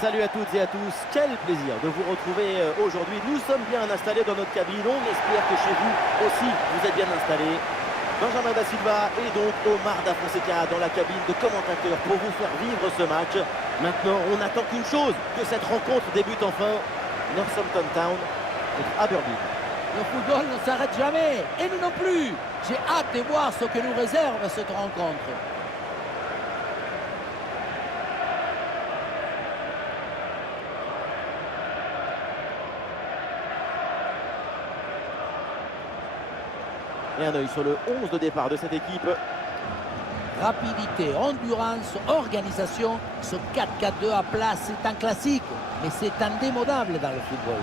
Salut à toutes et à tous, quel plaisir de vous retrouver aujourd'hui. Nous sommes bien installés dans notre cabine, on espère que chez vous aussi vous êtes bien installés. Benjamin Da Silva et donc Omar Da Fonseca dans la cabine de commentateurs pour vous faire vivre ce match. Maintenant, on n'attend qu'une chose, que cette rencontre débute enfin. Northampton Town contre Aberdeen. Le football ne s'arrête jamais, et nous non plus. J'ai hâte de voir ce que nous réserve cette rencontre. Et un œil sur le 11 de départ de cette équipe. Rapidité, endurance, organisation, ce 4-4-2 à plat, c'est un classique, mais c'est indémodable dans le football.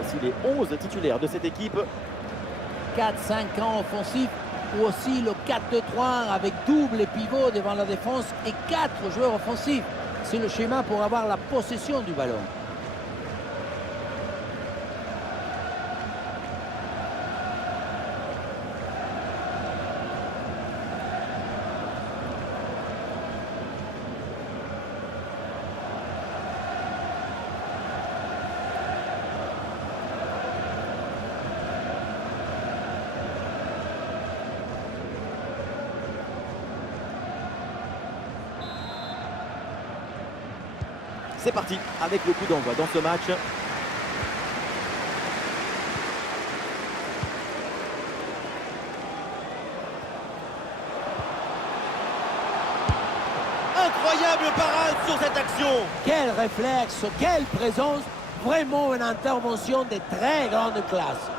Voici les 11 titulaires de cette équipe. 4-5 ans offensifs, ou aussi le 4-2-3 avec double pivot devant la défense et 4 joueurs offensifs. C'est le schéma pour avoir la possession du ballon. C'est parti avec le coup d'envoi dans ce match. Incroyable parade sur cette action. Quel réflexe, quelle présence, vraiment une intervention de très grande classe.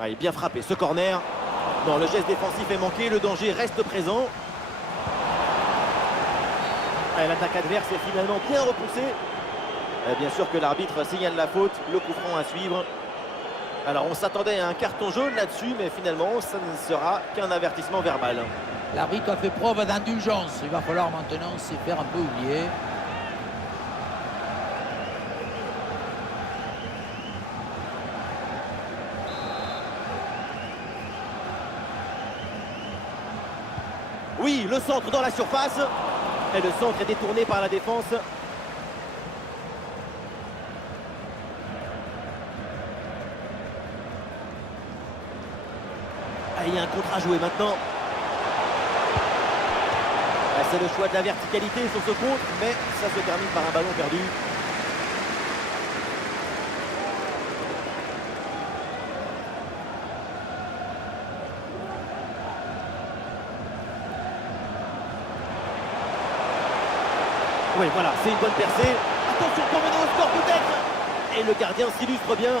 Ah, il est bien frappé ce corner. Non, le geste défensif est manqué, le danger reste présent. Ah, l'attaque adverse est finalement bien repoussée. Bien sûr que l'arbitre signale la faute, le coup franc à suivre. Alors on s'attendait à un carton jaune là-dessus, mais finalement ça ne sera qu'un avertissement verbal. L'arbitre a fait preuve d'indulgence. Il va falloir maintenant se faire un peu oublier. Oui, le centre dans la surface. Et le centre est détourné par la défense. Ah, il y a un contre à jouer maintenant. Ah, c'est le choix de la verticalité sur ce contre, mais ça se termine par un ballon perdu. Oui, voilà, c'est une bonne percée. Attention pour mener au score peut-être. Et le gardien s'illustre bien.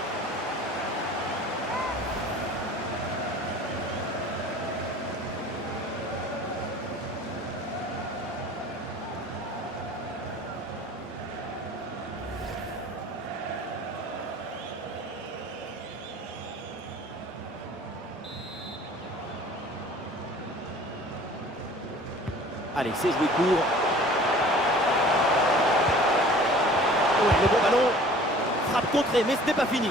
Allez, c'est joué court. Oui, le bon ballon. Frappe contrée, mais ce n'est pas fini.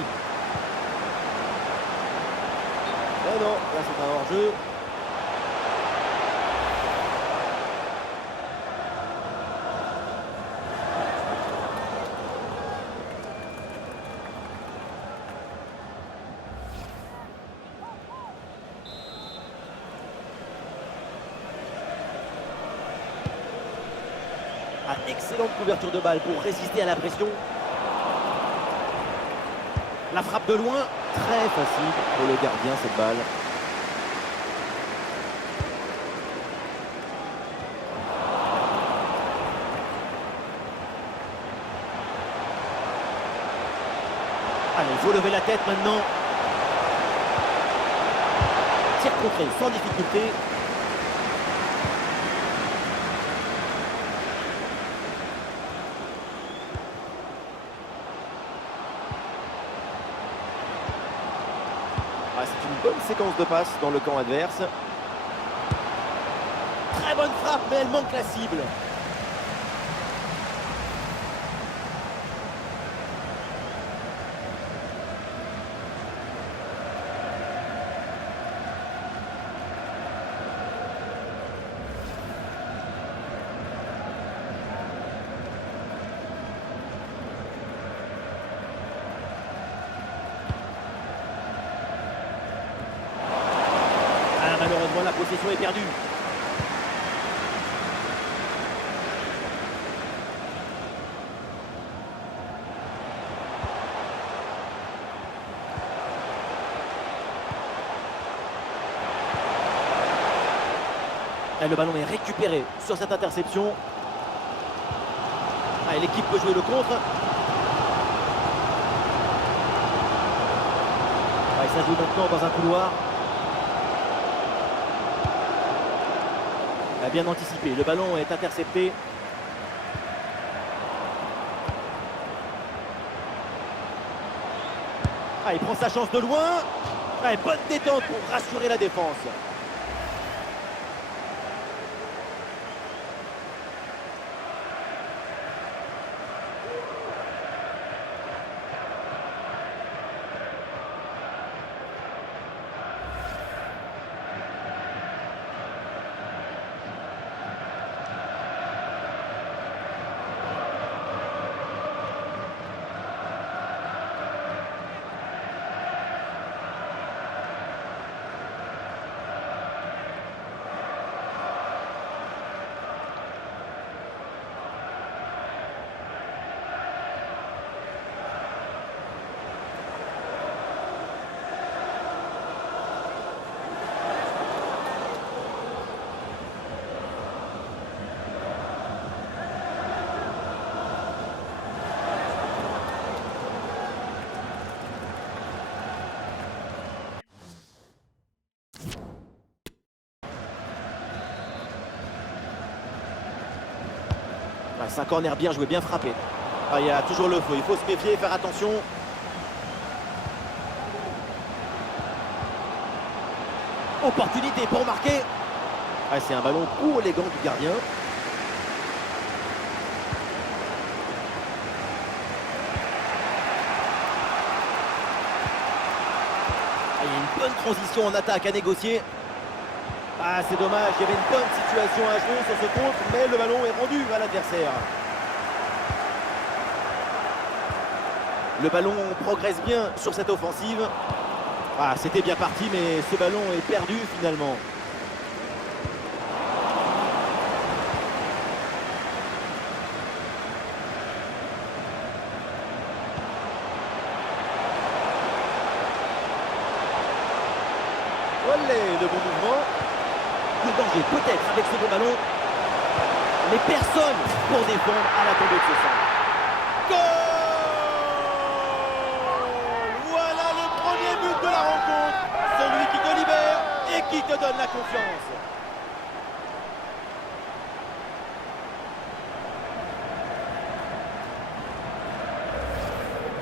Oh non, là c'est un hors-jeu. Ah, excellente couverture de balle pour résister à la pression. La frappe de loin, très facile pour le gardien cette balle. Allez, il faut lever la tête maintenant. tir contré sans difficulté. C'est une bonne séquence de passes dans le camp adverse. Très bonne frappe, mais elle manque la cible. Malheureusement, la possession est perdue. Et le ballon est récupéré sur cette interception. L'équipe peut jouer le contre. Ça joue maintenant dans un couloir. Bien anticipé, le ballon est intercepté. Il prend sa chance de loin. Bonne détente pour rassurer la défense. C'est un corner bien joué, bien frappé. Il y a toujours le feu, il faut se méfier, faire attention. Opportunité pour marquer. C'est un ballon court élégant du gardien. Il y a une bonne transition en attaque à négocier. C'est dommage, il y avait une bonne situation à jouer sur ce contre, mais le ballon est rendu à l'adversaire. Le ballon progresse bien sur cette offensive. C'était bien parti, mais ce ballon est perdu finalement. Olé, le bon mouvement. Le danger peut-être avec ce bon ballon, mais personne pour défendre à la tombée de ce centre. Goal! Voilà le premier but de la rencontre, celui qui te libère et qui te donne la confiance.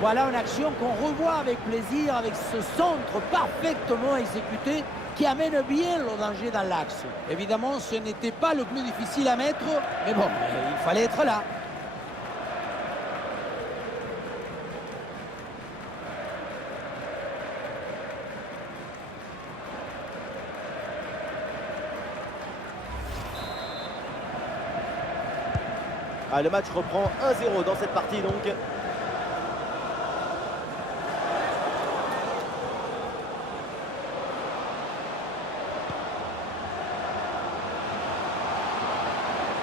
Voilà une action qu'on revoit avec plaisir, avec ce centre parfaitement exécuté qui amène bien le danger dans l'axe. Évidemment, ce n'était pas le plus difficile à mettre, mais bon, il fallait être là. Le match reprend 1-0 dans cette partie donc.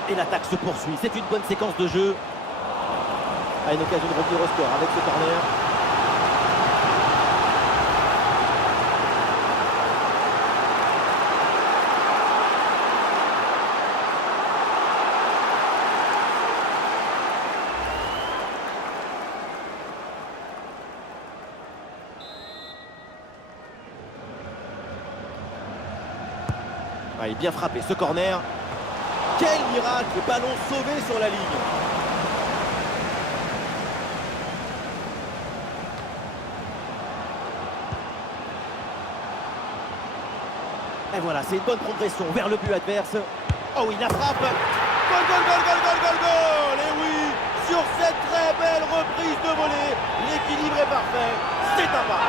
Et l'attaque se poursuit, c'est une bonne séquence de jeu. Une occasion de revenir au score avec ce corner. Ah, il est bien frappé ce corner. Quel miracle, ballon sauvé sur la ligne. Et voilà, c'est une bonne progression vers le but adverse. Oh oui, la frappe. Goal, goal, goal, goal, goal, goal, goal. Et oui, sur cette très belle reprise de volée, l'équilibre est parfait. C'est un pas.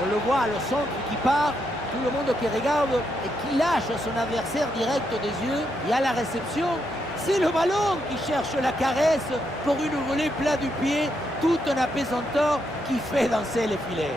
On le voit, le centre qui part, tout le monde qui regarde et qui lâche son adversaire direct des yeux. Il y a la réception. C'est le ballon qui cherche la caresse pour une volée plat du pied, tout un apaisanteur qui fait danser les filets.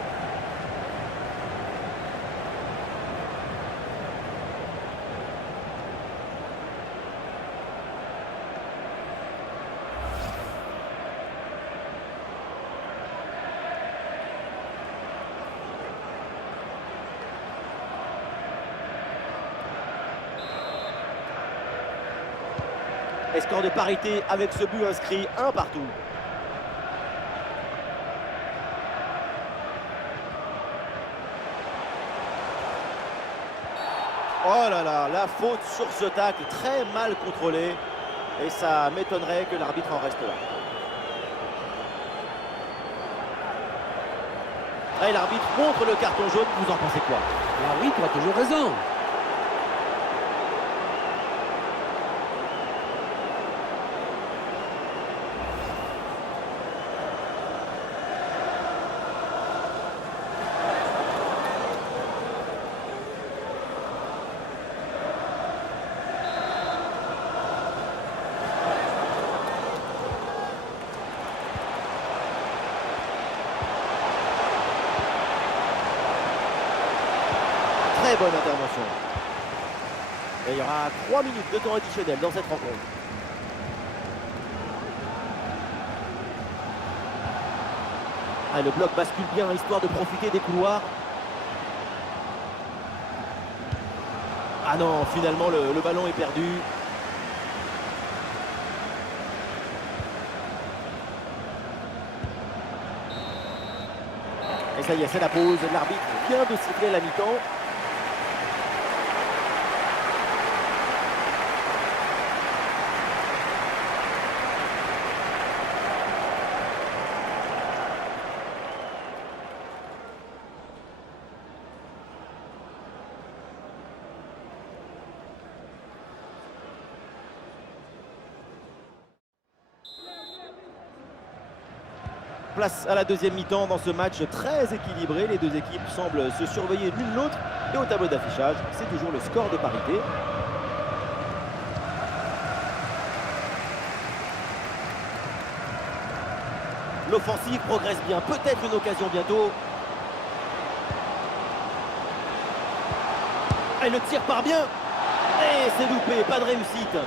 Et score de parité avec ce but inscrit, un partout. Oh là là, la faute sur ce tacle, très mal contrôlé. Et ça m'étonnerait que l'arbitre en reste là. Et l'arbitre montre le carton jaune, vous en pensez quoi? L'arbitre a toujours raison. Très bonne intervention. Et il y aura 3 minutes de temps additionnel dans cette rencontre. Ah, le bloc bascule bien, histoire de profiter des couloirs. Ah non, finalement le ballon est perdu. Et ça y est, c'est la pause. L'arbitre vient de siffler la mi-temps. Place à la deuxième mi-temps dans ce match très équilibré. Les deux équipes semblent se surveiller l'une l'autre. Et au tableau d'affichage, c'est toujours le score de parité. L'offensive progresse bien. Peut-être une occasion bientôt. Et le tir part bien. Et c'est loupé, pas de réussite.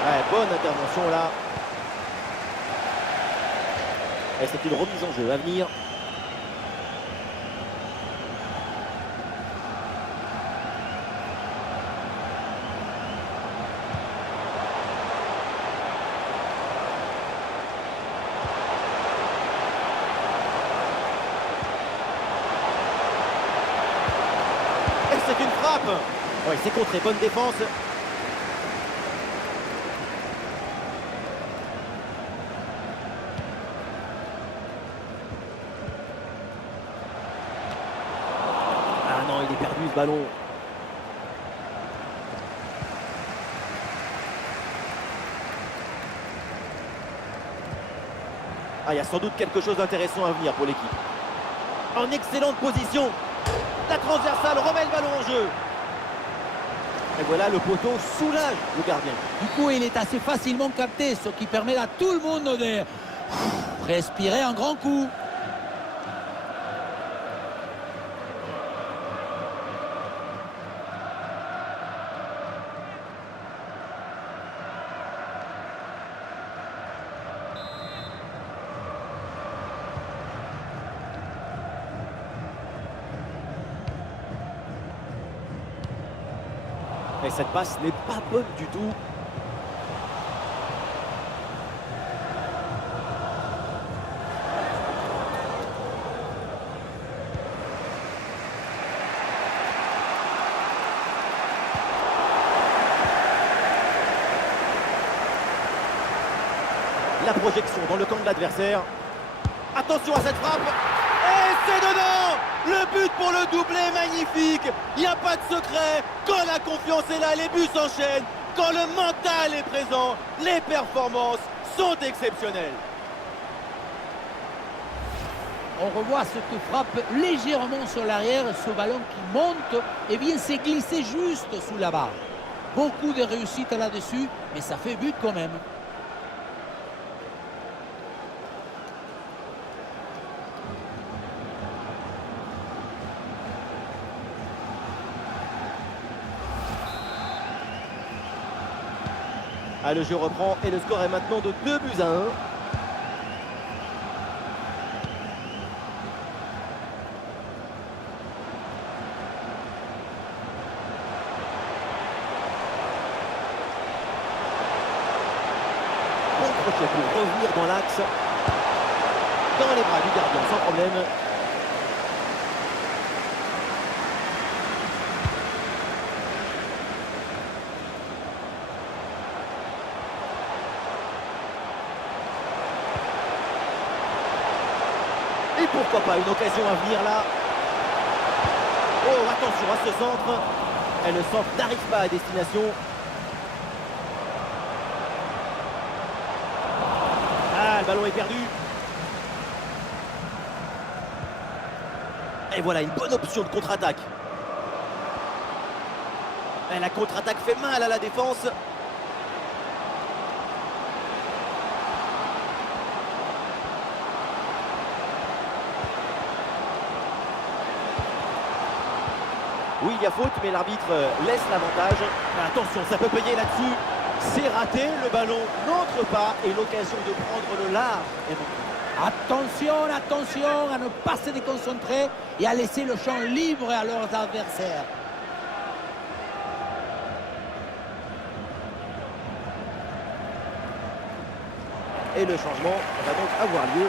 Ouais, bonne intervention là. Et c'est une remise en jeu à venir. Et c'est une frappe. Oui, c'est contré, bonne défense. Il est perdu ce ballon. Ah, il y a sans doute quelque chose d'intéressant à venir pour l'équipe. En excellente position. La transversale remet le ballon en jeu. Et voilà, le poteau soulage le gardien. Du coup, il est assez facilement capté, ce qui permet à tout le monde de respirer un grand coup. Et cette passe n'est pas bonne du tout. La projection dans le camp de l'adversaire. Attention à cette frappe. Et c'est dedans! Le but pour le doublé, magnifique! Il n'y a pas de secret. Quand la confiance est là, les buts s'enchaînent. Quand le mental est présent, les performances sont exceptionnelles. On revoit cette frappe légèrement sur l'arrière, ce ballon qui monte et vient se glisser juste sous la barre. Beaucoup de réussite là-dessus, mais ça fait but quand même. Ah, le jeu reprend et le score est maintenant de 2 buts à 1. Bon crochet pour revenir dans l'axe. Dans les bras du gardien sans problème. Et pourquoi pas une occasion à venir là. Oh, attention à ce centre. Et le centre n'arrive pas à destination. Ah, le ballon est perdu. Et voilà une bonne option de contre-attaque. Et la contre-attaque fait mal à la défense. Oui, il y a faute, mais l'arbitre laisse l'avantage. Attention, ça peut payer là-dessus. C'est raté, le ballon n'entre pas et l'occasion de prendre le large est manquée. Attention, attention à ne pas se déconcentrer et à laisser le champ libre à leurs adversaires. Et le changement va donc avoir lieu.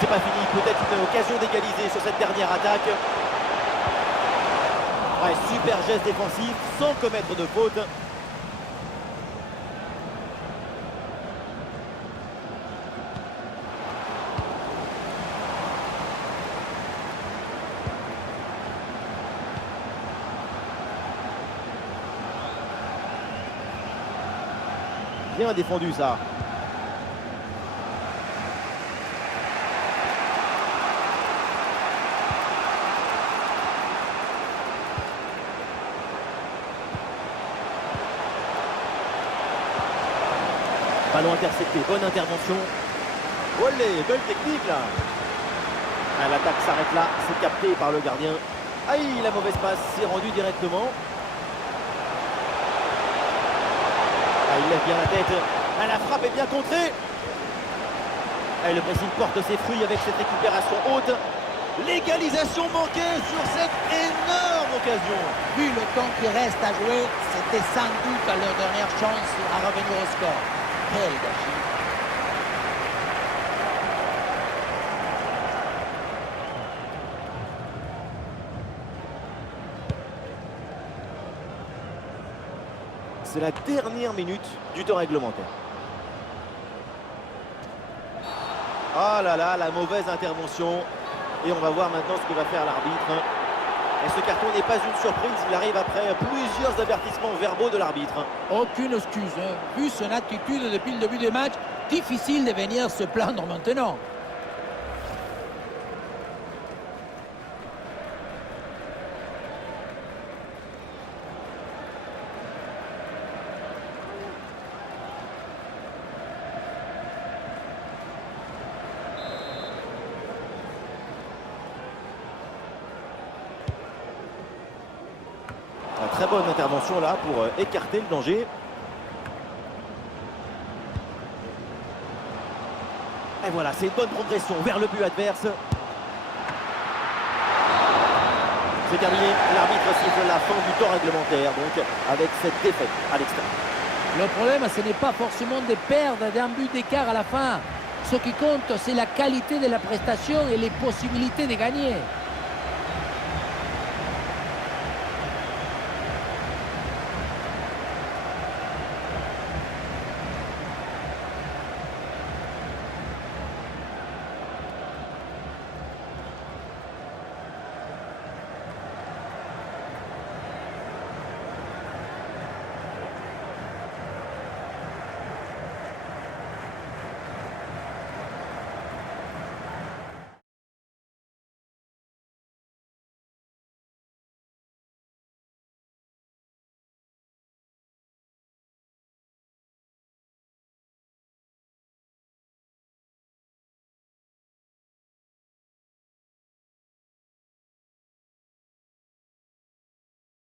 C'est pas fini, peut-être une occasion d'égaliser sur cette dernière attaque. Ouais, super geste défensif sans commettre de faute. Bien défendu ça. Ballon intercepté, bonne intervention. Olé, belle technique là. Ah, l'attaque s'arrête là, c'est capté par le gardien. Aïe, la mauvaise passe, c'est rendu directement. Ah, il lève bien la tête. Ah, la frappe est bien contrée. Ah, le pressing porte ses fruits avec cette récupération haute. L'égalisation manquée sur cette énorme occasion. Vu le temps qui reste à jouer, c'était sans doute leur dernière chance à revenir au score. Quel gâchis. C'est la dernière minute du temps réglementaire. Oh là là, la mauvaise intervention. Et on va voir maintenant ce que va faire l'arbitre. Et ce carton n'est pas une surprise, il arrive après plusieurs avertissements verbaux de l'arbitre. Aucune excuse, hein. Vu son attitude depuis le début du match, difficile de venir se plaindre maintenant. Une très bonne intervention là pour écarter le danger. Et voilà, c'est une bonne progression vers le but adverse. C'est terminé, l'arbitre siffle la fin du temps réglementaire, donc avec cette défaite à l'extérieur. Le problème, ce n'est pas forcément de perdre d'un but d'écart à la fin. Ce qui compte, c'est la qualité de la prestation et les possibilités de gagner.